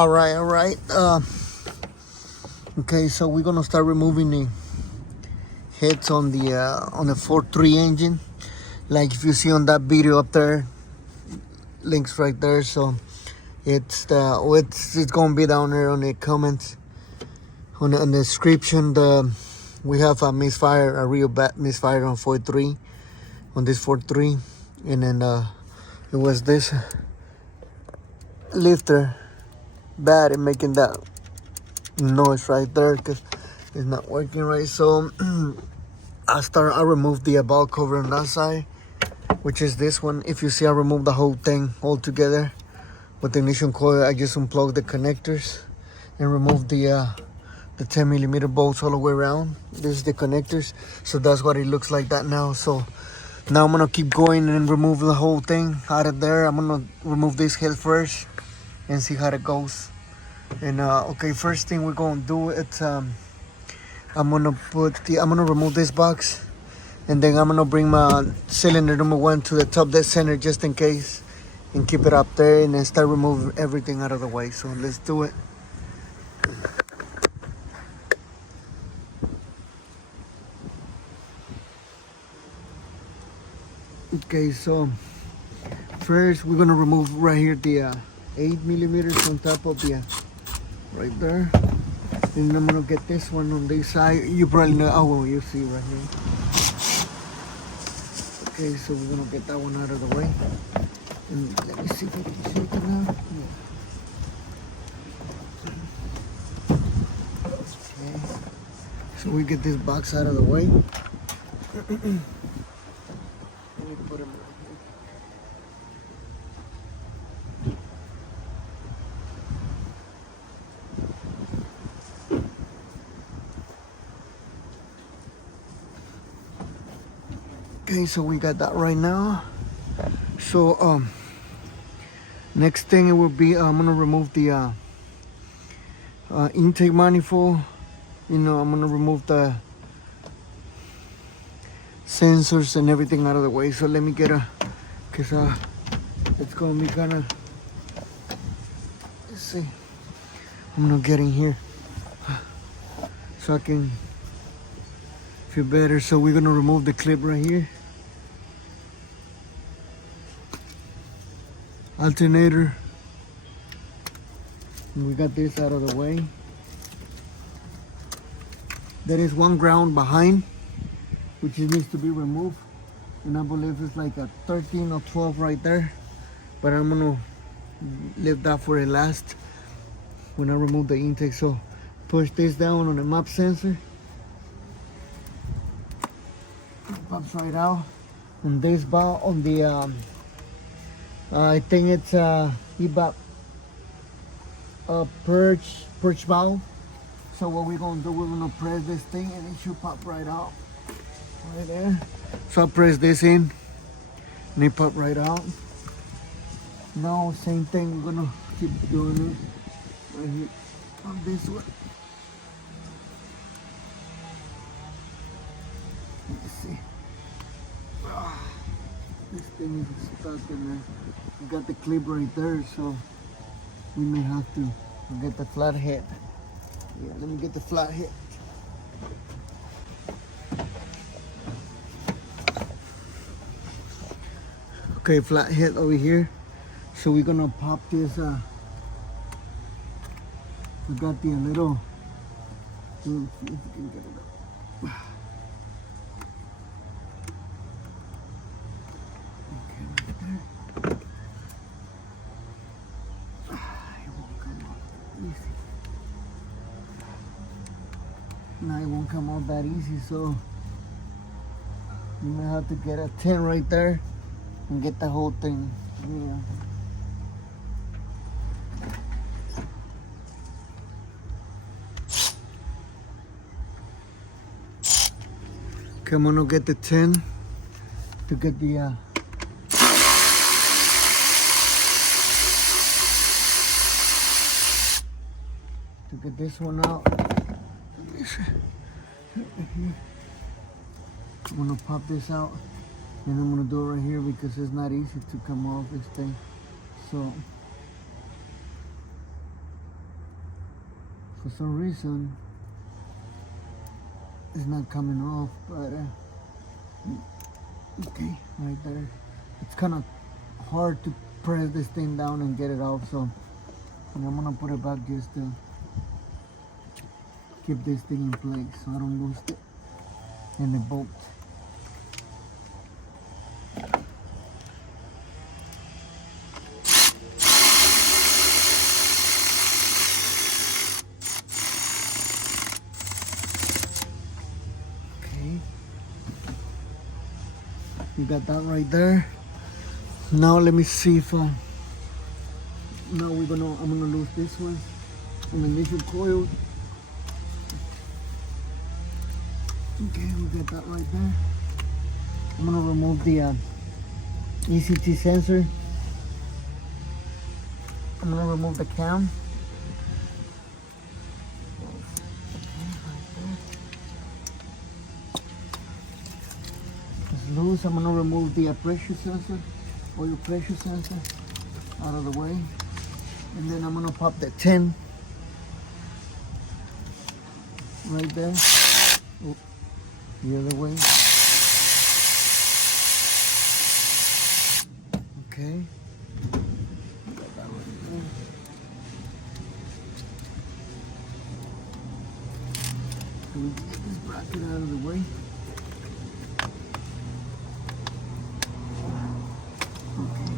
All right. Okay, so we're gonna start removing the heads on the 4.3 engine. Like if you see on that video up there, links right there. So it's gonna be down there on the comments, on the description. We have a misfire, a real bad misfire on 4.3, on this 4.3, and then it was this lifter bad in making that noise right there because it's not working right. So I removed the ball cover on that side, which is this one. If you see, I removed the whole thing all together with the ignition coil. I just unplugged the connectors and removed the 10mm bolts all the way around. This is the connectors, so that's what it looks like that now. So now I'm gonna keep going and remove the whole thing out of there. I'm gonna remove this head first and see how it goes. And okay, first thing we're gonna do, it's I'm gonna remove this box, and then I'm gonna bring my cylinder number 1 to the top dead center just in case, and keep it up there, and then start removing everything out of the way. So let's do it. Okay, so first we're gonna remove right here the 8mm on top of the right there, and I'm gonna get this one on this side. You probably know. Oh, well, you see right here. Okay, so we're gonna get that one out of the way, and let me see if I can shake it now. Okay, so we get this box out of the way. Let me put him right here. Okay, so we got that right now. So next thing it will be, I'm gonna remove the intake manifold. I'm gonna remove the sensors and everything out of the way. So let me get cause it's gonna be kinda, let's see, I'm gonna get in here so I can feel better. So we're gonna remove the clip right here. Alternator. And we got this out of the way. There is one ground behind, which needs to be removed, and I believe it's like a 13 or 12 right there, but I'm gonna leave that for the last when I remove the intake. So push this down on the map sensor, it pops right out. And this valve on the I think it's EVAP purge valve. So what we're gonna do, we're gonna press this thing and it should pop right out, right there. So I press this in and it pop right out. Now same thing, we're gonna keep doing it right here on this one. Let's see. This thing is stuck in there. We got the clip right there, so we may have to get the flat head. Yeah, let me get the flat head. Okay, flat head over here. So we're gonna pop this. We got the little. Let's see if we can get it up. Now it won't come out that easy, so you may have to get a 10 right there and get the whole thing. Yeah. Okay, I'm gonna get the 10 to get the to get this one out. I'm gonna pop this out, and I'm gonna do it right here because it's not easy to come off this thing. So For some reason it's not coming off, but okay, right there. It's kind of hard to press this thing down and get it off, so I'm gonna put it back just to keep this thing in place so I don't lose it in the bolt. Okay, you got that right there. Now let me see if now I'm gonna lose this one on the initial coil. Okay, we got that right there. I'm gonna remove the ECT sensor. I'm gonna remove the cam. It's loose. I'm gonna remove the pressure sensor, oil pressure sensor, out of the way. And then I'm gonna pop the 10 right there. Oh, the other way. Okay. Got that right there. So we can get this bracket out of the way. Okay.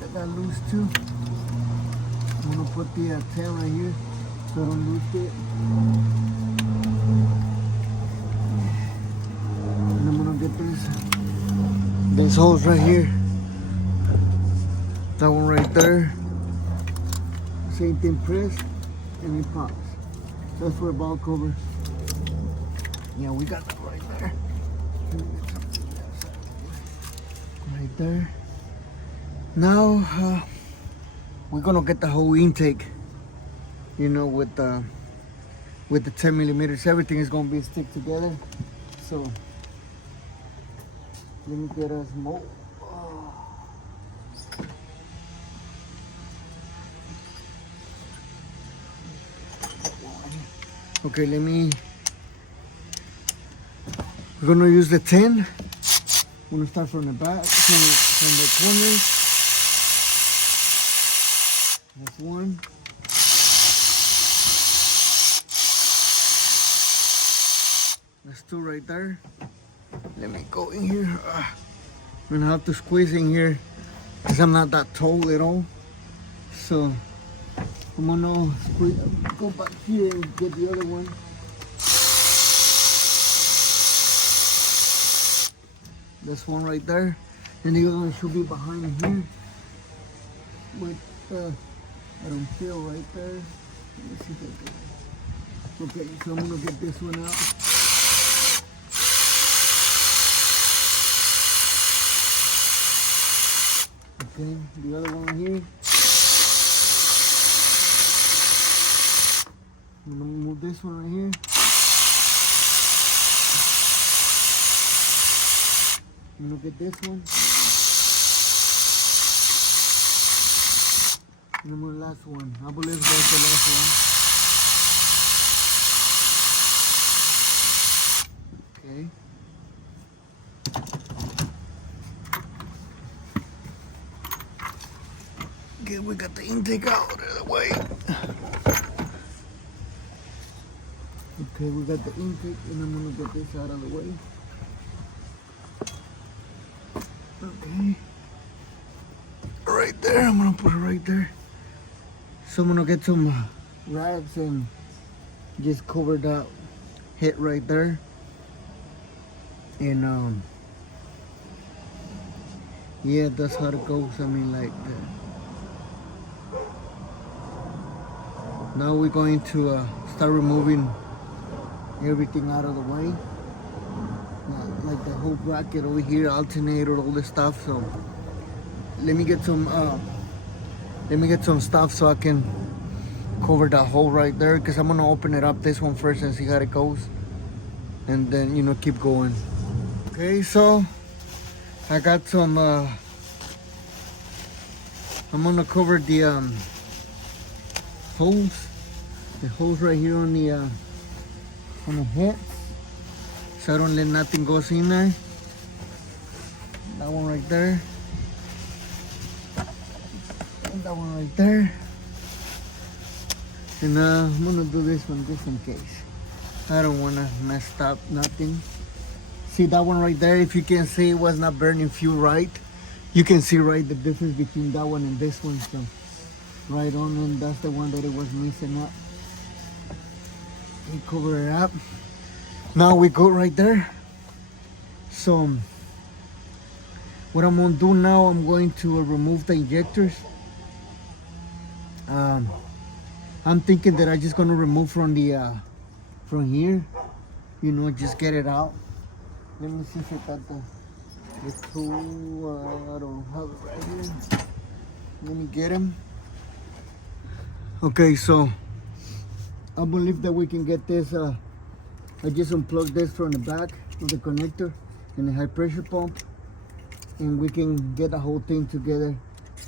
Got that loose too. I'm gonna put the 10 right here so I don't lose it. And I'm gonna get these holes right here. That one right there. Same thing pressed and it pops. That's for a ball cover. Yeah, we got that right there. Right there. Now we're gonna get the whole intake, you know, with the 10 millimeters. Everything is gonna be stick together. So let me get us more. Okay, we're gonna use the 10. I'm gonna start from the back, from the corners. That's one. That's two right there. Let me go in here. I'm gonna have to squeeze in here because I'm not that tall at all. So I'm gonna go back here and get the other one. This one right there. And the other one should be behind here. With I don't feel right there. Let me see if I can. Okay, so I'm gonna get this one out. Okay, the other one here. I'm gonna move this one right here. I'm gonna get this one. And then the last one. I believe that's the last one. Okay. Okay, we got the intake out of the way. Okay, we got the intake, and I'm gonna get this out of the way. Okay. Right there, I'm gonna put it right there. So I'm gonna get some rags and just cover that hit right there. And yeah, that's how it goes. I mean, like now we're going to start removing everything out of the way, like the whole bracket over here, alternator, all this stuff. So let me get some stuff so I can cover that hole right there, because I'm gonna open it up, this one first, and see how it goes, and then, you know, keep going. Okay, so I got some I'm gonna cover the holes the holes right here on the head, so I don't let nothing goes in there. That one right there, and that one right there. And I'm gonna do this one just in case. I don't wanna mess up nothing. See that one right there? If you can see, it was not burning fuel right. You can see right the difference between that one and this one. So right on, and that's the one that it was missing up. We cover it up. Now we go right there. So what I'm gonna do now, I'm going to remove the injectors. I'm thinking that I'm just gonna remove from the from here, you know, just get it out. Let me see if I got the tool. I don't have it right here. Let me get him. Okay, so I believe that we can get this. I just unplug this from the back of the connector and the high pressure pump, and we can get the whole thing together.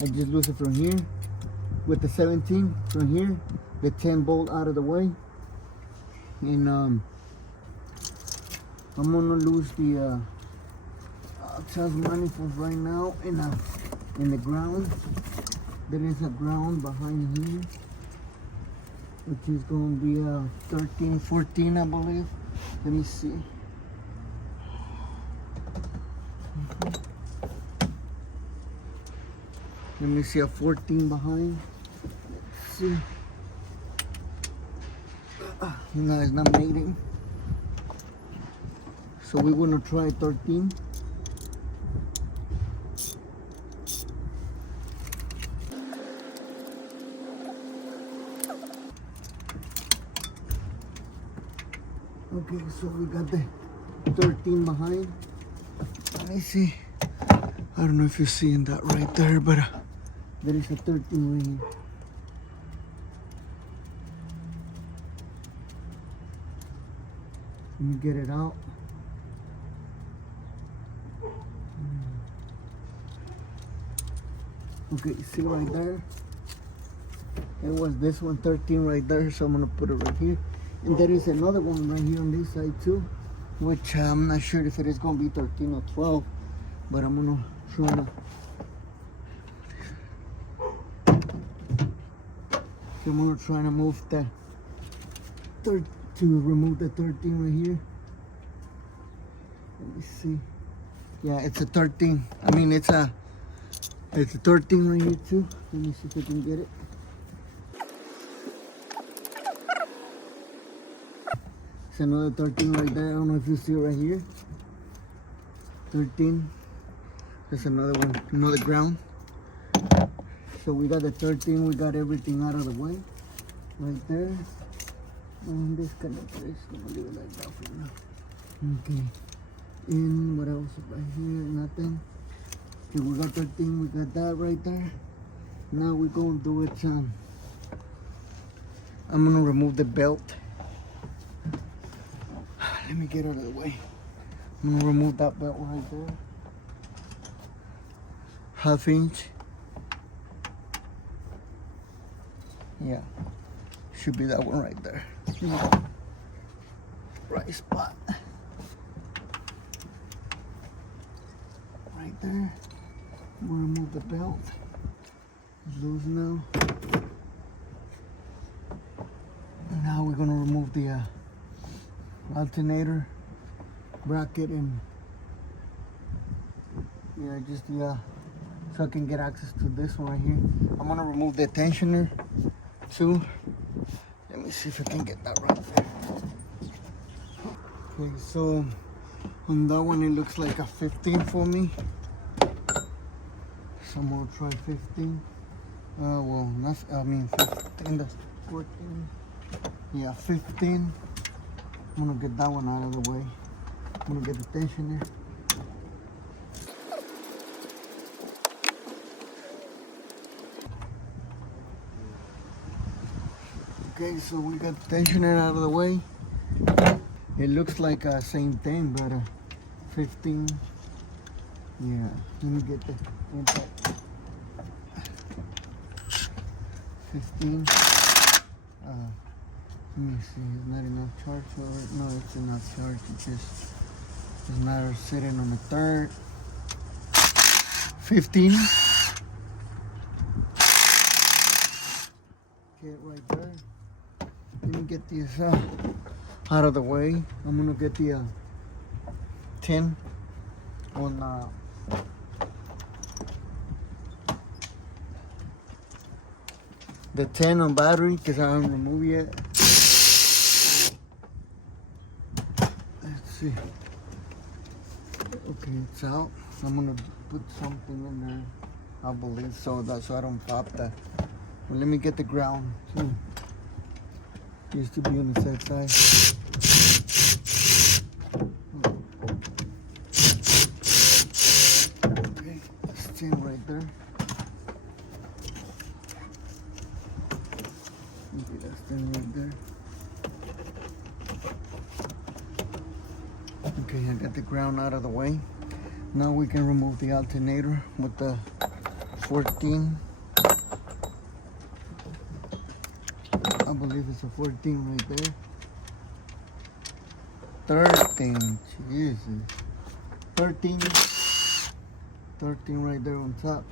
I just lose it from here with the 17 from here, the 10 bolt out of the way, and I'm gonna lose the access manifold right now in the ground. There is a ground behind here, which is gonna be 13, 14, I believe. Let me see. Let me see a 14 behind. Let's see. No, it's not mating. So we're gonna try 13. Okay, so we got the 13 behind. Let me see. I don't know if you're seeing that right there, but there is a 13 right here. Let me get it out. Okay, see right there? It was this one, 13 right there, so I'm gonna put it right here. And there is another one right here on this side too, which I'm not sure if it is gonna be 13 or 12, but I'm gonna try to. So I'm gonna try to move the to remove the 13 right here. Let me see. Yeah, it's a 13. I mean, it's a 13 right here too. Let me see if I can get it. It's another 13 right there. I don't know if you see it right here. 13. There's another one, another ground. So we got the 13. We got everything out of the way right there. And this connector is gonna leave it like that for now. Okay. And what else right here? Nothing. Okay, we got 13. We got that right there. Now we're gonna do it. I'm gonna remove the belt. Let me get it out of the way. I'm gonna remove that belt right there. 1/2 inch. Yeah, should be that one right there. Right spot. Right there. I'm gonna remove the belt. It's loose now. And now we're gonna remove the alternator bracket, and so I can get access to this one right here. I'm gonna remove the tensioner too. Let me see if I can get that right there. Okay, so on that one it looks like a 15 for me. So I'm gonna try 15. Well, not, I mean 15, that's 14. Yeah, 15. I'm gonna get that one out of the way. I'm gonna get the tensioner. Okay, so we got the tensioner out of the way. It looks like the same thing, but 15. Yeah, let me get the impact. 15. Let me see, it's not enough charge for it. No, it's enough charge. It just is matter of sitting on the third. 15. Okay, right there. Let me get these out of the way. I'm gonna get the 10 on the 10 on battery because I haven't removed yet. Let's see. Okay, it's out. I'm gonna put something in there. I believe so. That's so I don't pop that. Well, let me get the ground too. Used to be on the side side. Okay, that's 10 right there. Okay, that's 10 right there. Okay, I got the ground out of the way. Now we can remove the alternator with the 14. I believe it's a 14 right there. 13, Jesus. 13 right there on top.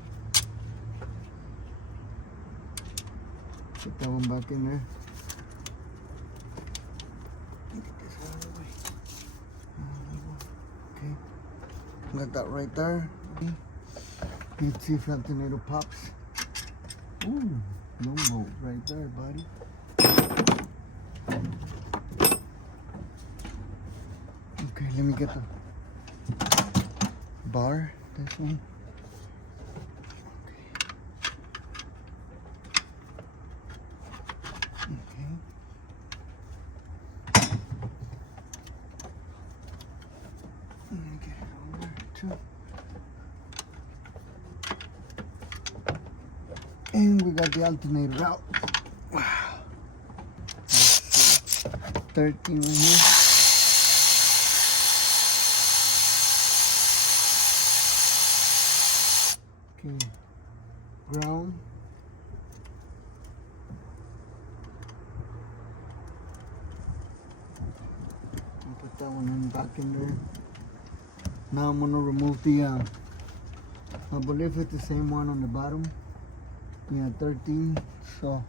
Put that one back in there. Get this out of the way. Okay. Got that right there. Let's see if that tornado pops. Ooh, no bolt right there, buddy. Okay, let me get the bar. This one. Okay. Let me get it over too. And we got the alternator out. Wow. 13 right here. Okay. Ground. Put that one in back in there. Now I'm gonna remove the I believe it's the same one on the bottom. Yeah, 13. So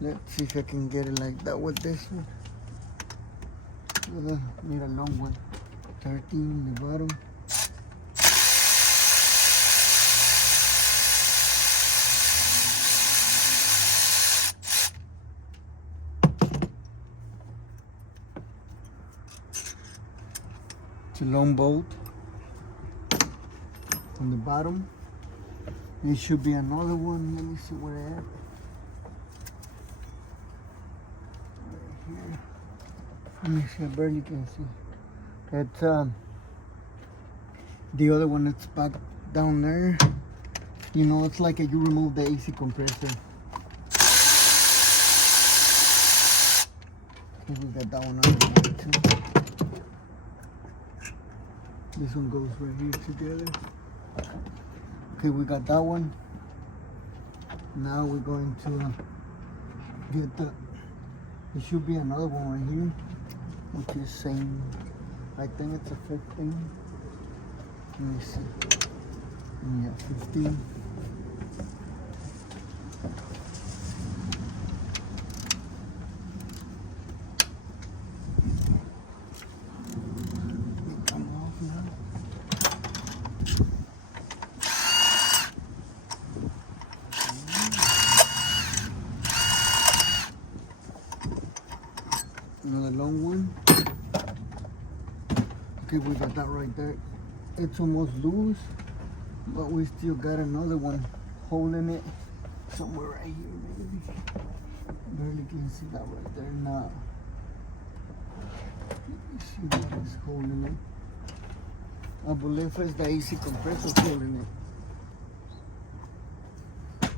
let's see if I can get it like that with this one. Need a long one. 13 on the bottom. It's a long bolt on the bottom. There should be another one. Let me see where it's at. Right here. Let me see. I barely can see. It's the other one that's back down there. You know, it's like you remove the AC compressor. Okay, we got that one out of the way too. This one goes right here together. Okay, we got that one. Now we're going to get the, there should be another one right here, which is same, I think it's a 15. Let me see. Yeah, 15. Another long one. Okay, we got that right there. It's almost loose, but we still got another one holding it somewhere right here, maybe. Barely can see that right there now. You see what is holding it. I believe it's the AC compressor holding it.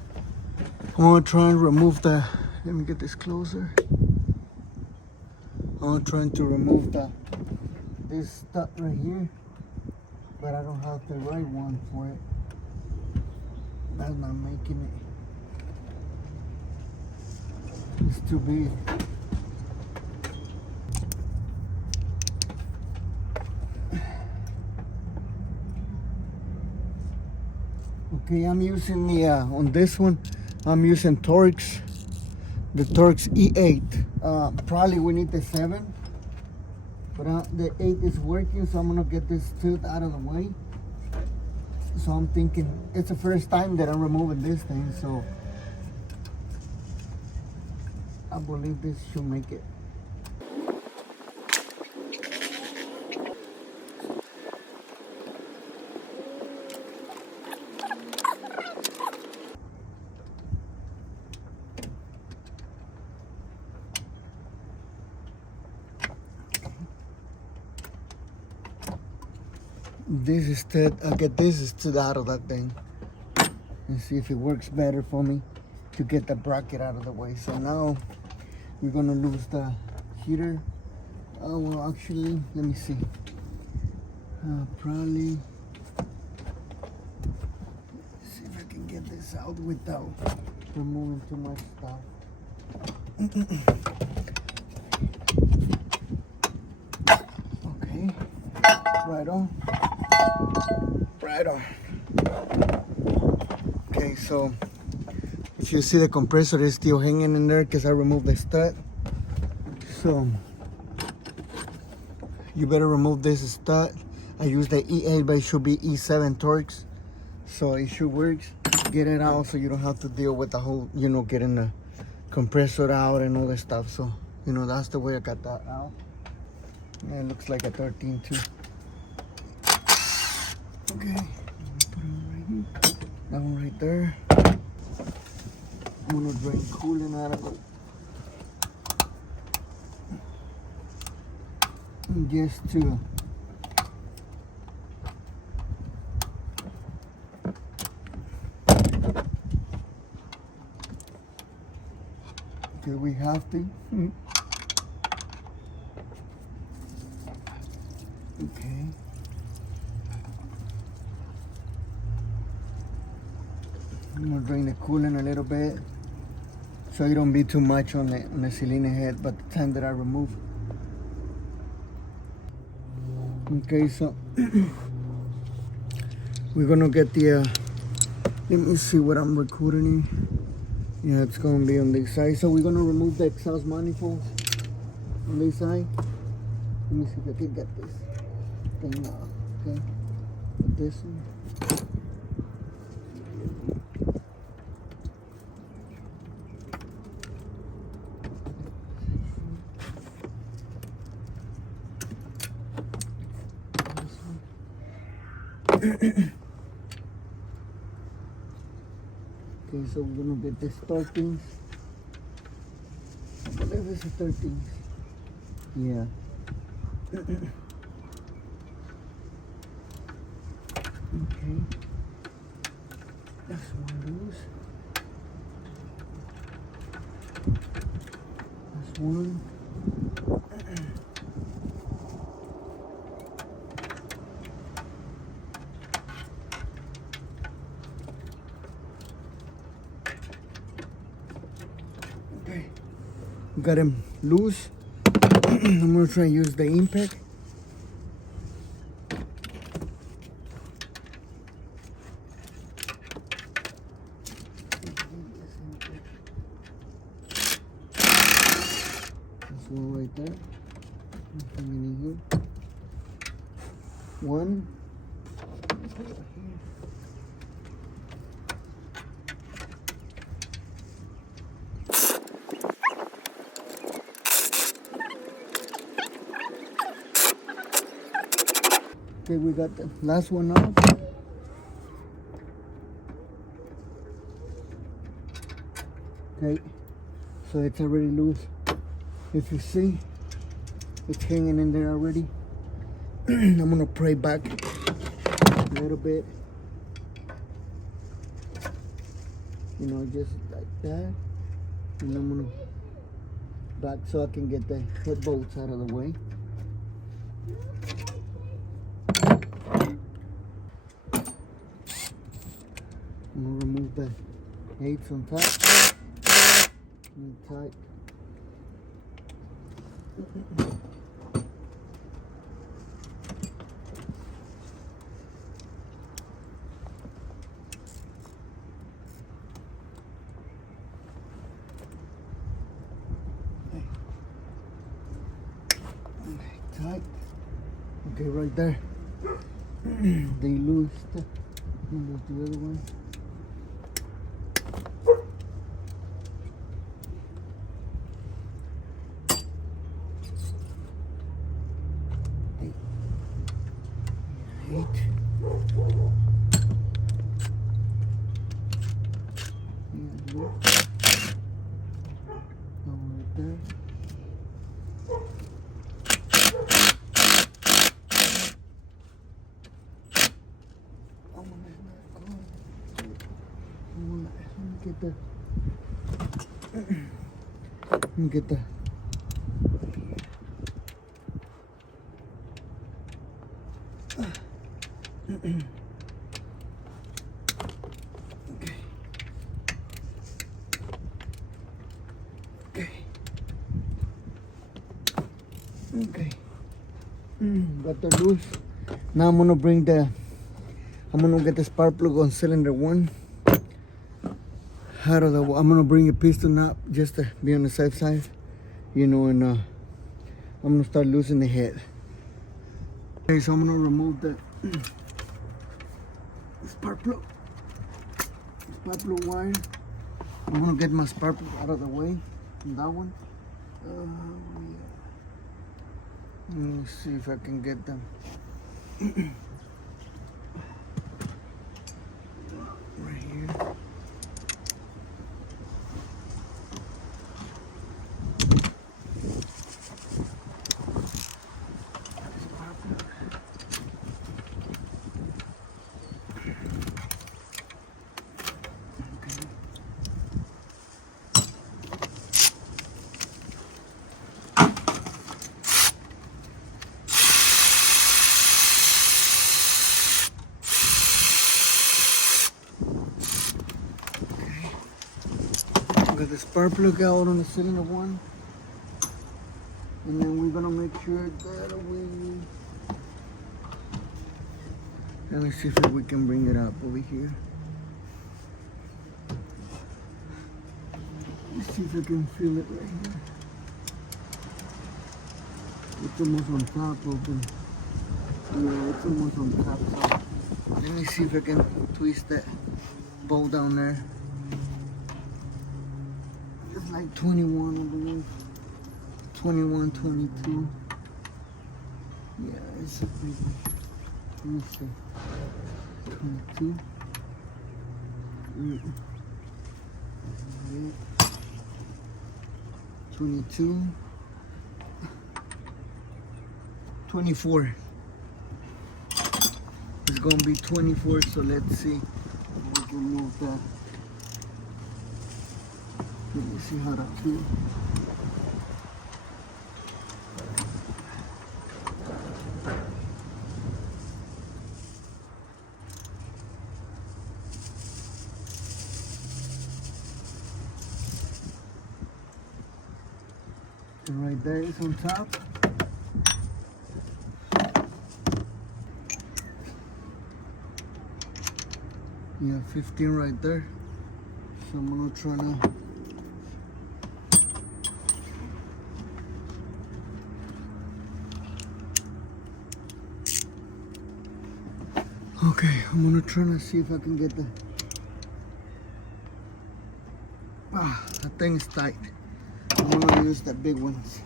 I'm gonna try and remove the, let me get this closer. I'm trying to remove this stud right here, but I don't have the right one for it. That's not making it. It's too big. Okay, I'm using the, on this one, I'm using Torx, the Torx E8. Probably we need the 7, but the 8 is working, so I'm gonna get this tooth out of the way. So I'm thinking, it's the first time that I'm removing this thing, so I believe this should make it. This is I'll get this instead out of that thing and see if it works better for me to get the bracket out of the way. So now we're gonna lose the heater. Oh well, actually, let me see. Probably see if I can get this out without removing too much stuff. Okay, right on. Right on. Okay, so if you see the compressor is still hanging in there because I removed the stud. So you better remove this stud. I use the E8, but it should be E7 Torx. So it should work. Get it out so you don't have to deal with the whole, getting the compressor out and all that stuff. So, that's the way I got that out. And it looks like a 13 too. Okay, put it right here. That one right there. I'm gonna drain coolant out of it. And just to okay, we have to. Okay. I'm gonna drain the coolant a little bit so it don't be too much on the cylinder head by the time that I remove. Okay, so we're gonna get the let me see what I'm recording here. Yeah, it's gonna be on this side. So we're gonna remove the exhaust manifold on this side. Let me see if I can get this thing out. Okay, this one. Okay, so we're gonna get this 13. I believe it's a 13. Yeah. Okay. That's one loose. That's one. Okay. Got him loose. I'm gonna try and use the impact. There's one right there. One. Okay, we got the last one off. Okay, so it's already loose. If you see, it's hanging in there already. I'm gonna pry back a little bit. Just like that. And I'm gonna back so I can get the head bolts out of the way. I'm gonna remove the eights on top and tight. Okay, right there. They loosed. And there's the other one. Eight. Yeah, look. Right there. Let me get the okay. Okay. Okay. Got the loose. Now I'm gonna get the spark plug on cylinder 1 out of the. I'm gonna bring a piston up just to be on the safe side, you know, and I'm gonna start loosening the head. Okay, so I'm gonna remove the spark plug wire. I'm gonna get my spark plug out of the way from that one. Let me see if I can get them. Right here. Got the spark plug out on the cylinder 1, and then we're gonna make sure that let me see if we can bring it up over here. Let's see if I can feel it right here. It's almost on top of the. Yeah, it's almost on top. So let me see if I can twist that bolt down there. It's like 21, I believe. 21, 22. Yeah, it's a big one. Let me see. 22. Yeah. 22. 24. It's gonna be 24, so let's see if we can move that. Let me see how that feels. And right there is on top. Yeah, 15 right there. So I'm gonna try to. Okay, I'm gonna try to see if I can get the. That thing is tight. I'm gonna use the big ones.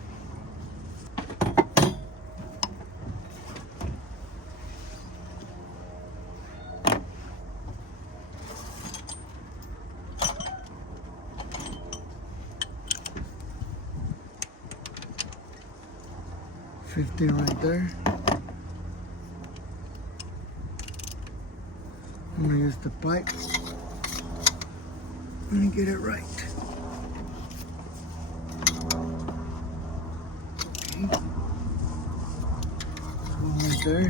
$15 right there. I'm gonna use the pipe. Let me get it right. Okay. One right there.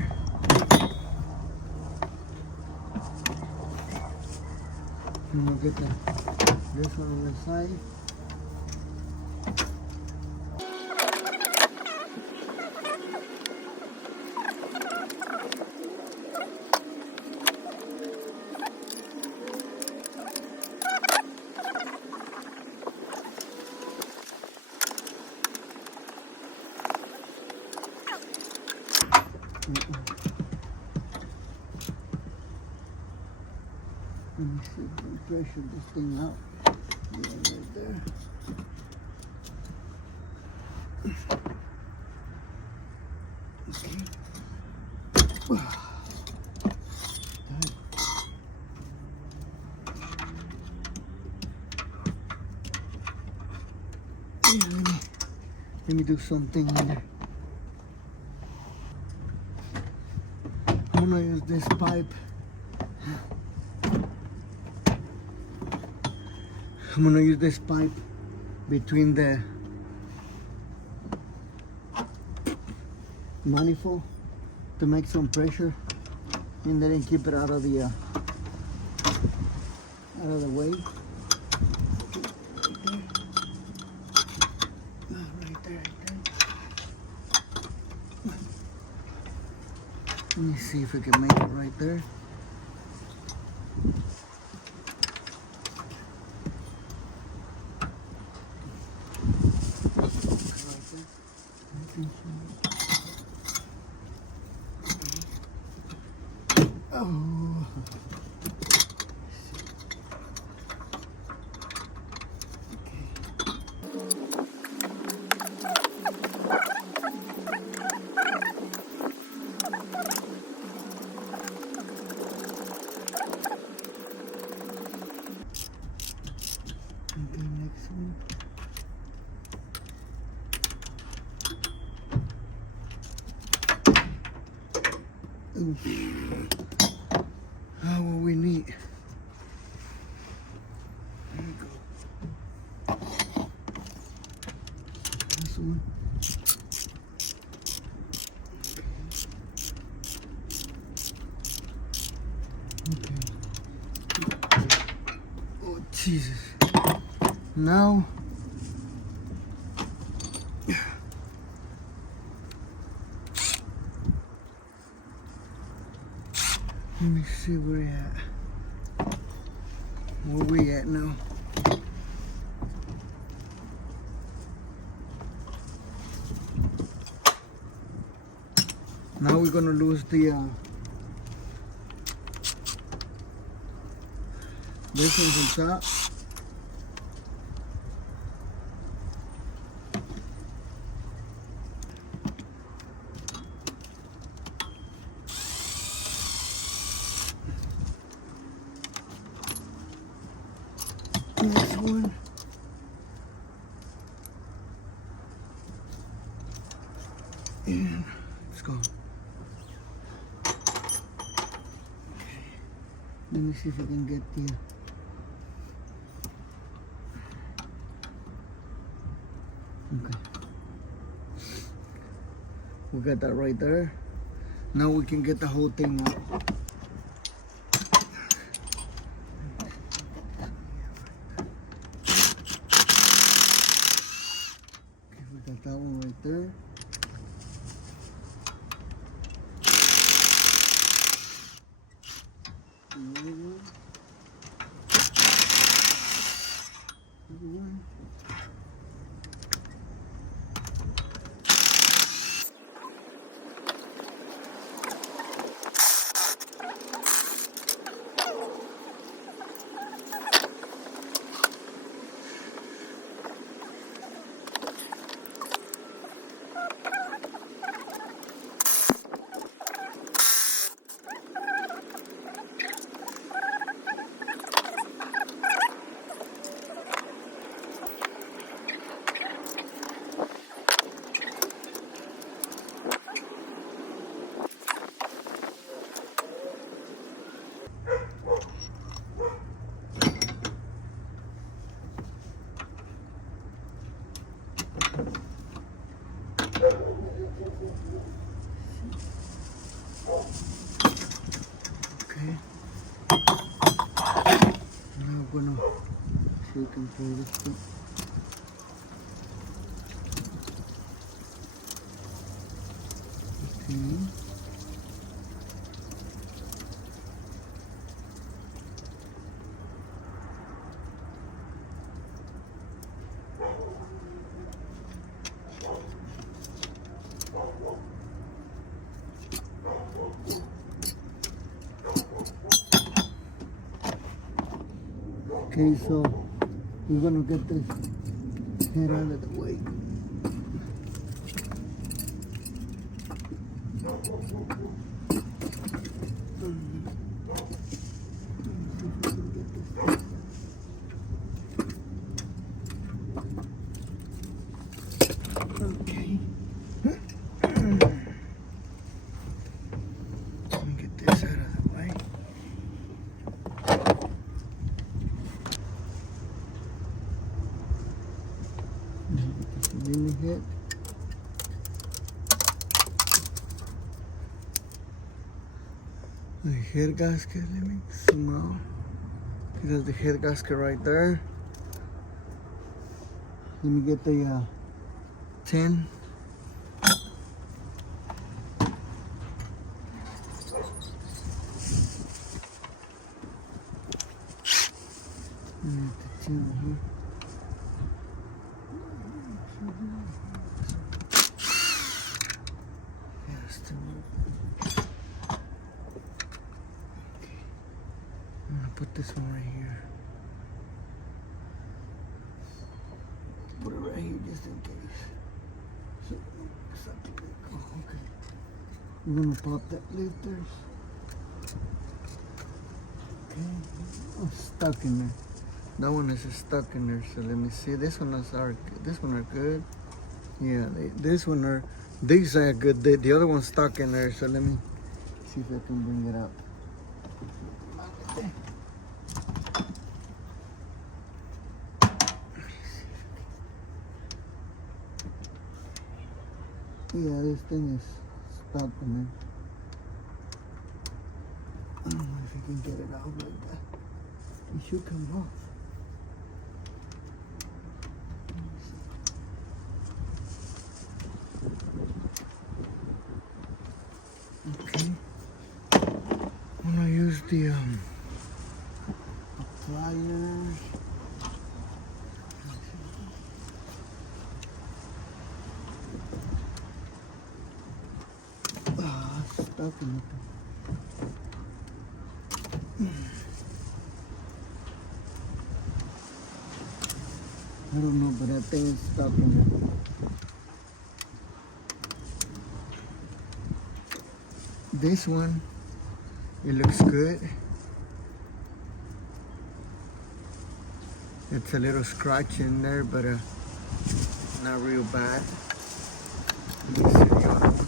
I'm gonna get this one on the side. Let me see if I can pressure this thing out. Yeah, right there. Okay. Let me do something here. I'm gonna use this pipe. I'm gonna use this pipe between the manifold to make some pressure and then keep it out of the way. Right there. Let me see if I can make it right there. Oh. Okay, next one. Oof. What we need. There we go. This one. Okay. Oh, Jesus. Now, let me see where we're at. Where we at now? Now we're gonna lose the this one's on top. Next one. And let's go. Okay. Let me see if I can get the okay. We got that right there. Now we can get the whole thing out. That one right there. Another one. Another one. Okay. Now we're gonna see if we can pull this thing. Okay. Okay, so we're gonna get this head out of the way. Okay. Let me get this out of the way. Mini head. The head gasket, let me zoom out. There's the head gasket right there. Let me get the tin. The tin here. Yes, tin. Okay. I'm gonna put this one right here. Put it right here just in case. So, oh, okay. We're gonna pop that lid there. Okay. Oh, stuck in there. That one is stuck in there. So let me see. This one is this one are good. Yeah, these are good. The other one's stuck in there. So let me see if I can bring it up. Yeah, this thing is stuck in there. I don't know if you can get it out like that. It should come off. Okay. I'm gonna use the pliers. Stuck in it. I don't know, but that thing is stuck in it. This one, it looks good. It's a little scratch in there, but not real bad. Let me see the other one.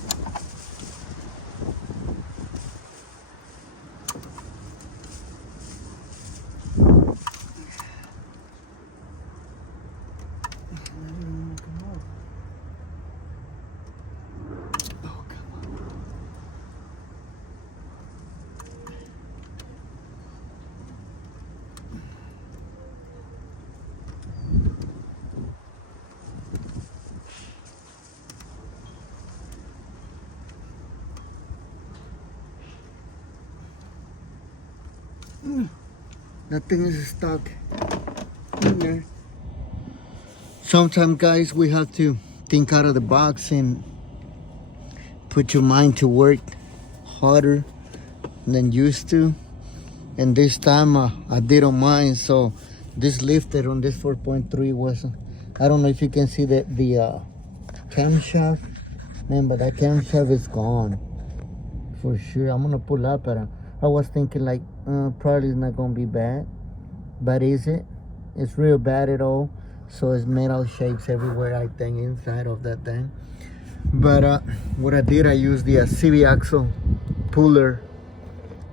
That thing is stuck in there. Sometimes, guys, we have to think out of the box and put your mind to work harder than used to. And this time I did on mine. So this lifted on this 4.3 was, I don't know if you can see the camshaft. Man, but that camshaft is gone for sure. I'm gonna pull up, but I was thinking like probably it's not gonna be bad, but is it? It's real bad at all. So it's metal shapes everywhere, I think, inside of that thing. But what I did, I used the CV axle puller,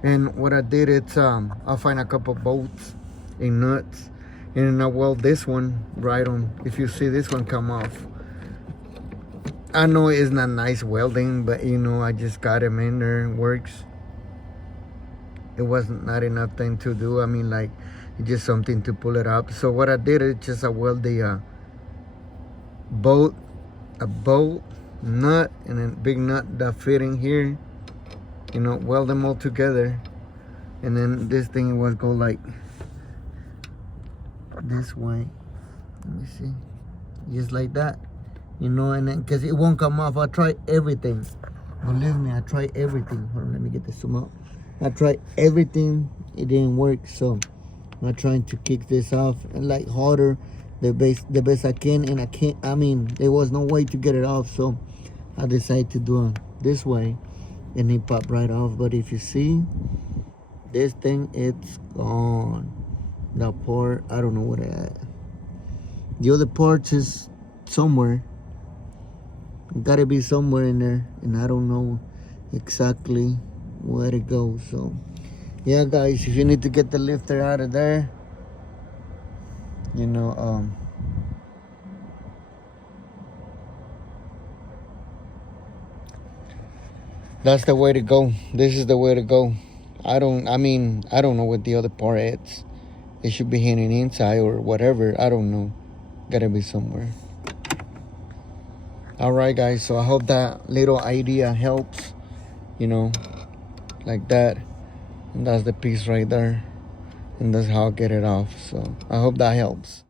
and what I did, it's I find a couple bolts and nuts, and I weld this one right on. If you see this one come off, I know it's not nice welding, but you know, I just got him in there. It works. It wasn't not enough thing to do. I mean, like, just something to pull it up. So what I did is just I weld the bolt, nut, and then big nut that fit in here. You know, weld them all together, and then this thing was go like this way. Let me see, just like that. You know, and then because it won't come off. I tried everything. Believe me, I tried everything. Hold on, let me get this zoom out. I tried everything. It didn't work. So I'm trying to kick this off and like harder the best I can, and I mean, there was no way to get it off, so I decided to do it this way, and it popped right off. But if you see this thing, it's gone. The part, I don't know where it at. The other parts is somewhere. Gotta be somewhere in there, and I don't know exactly where it goes. So yeah, guys, if you need to get the lifter out of there, you know, that's the way to go. This is the way to go. I don't know what the other part is. It should be hanging inside or whatever. I don't know. Gotta be somewhere. Alright, guys, so I hope that little idea helps, you know, like that. And that's the piece right there. And that's how I get it off. So I hope that helps.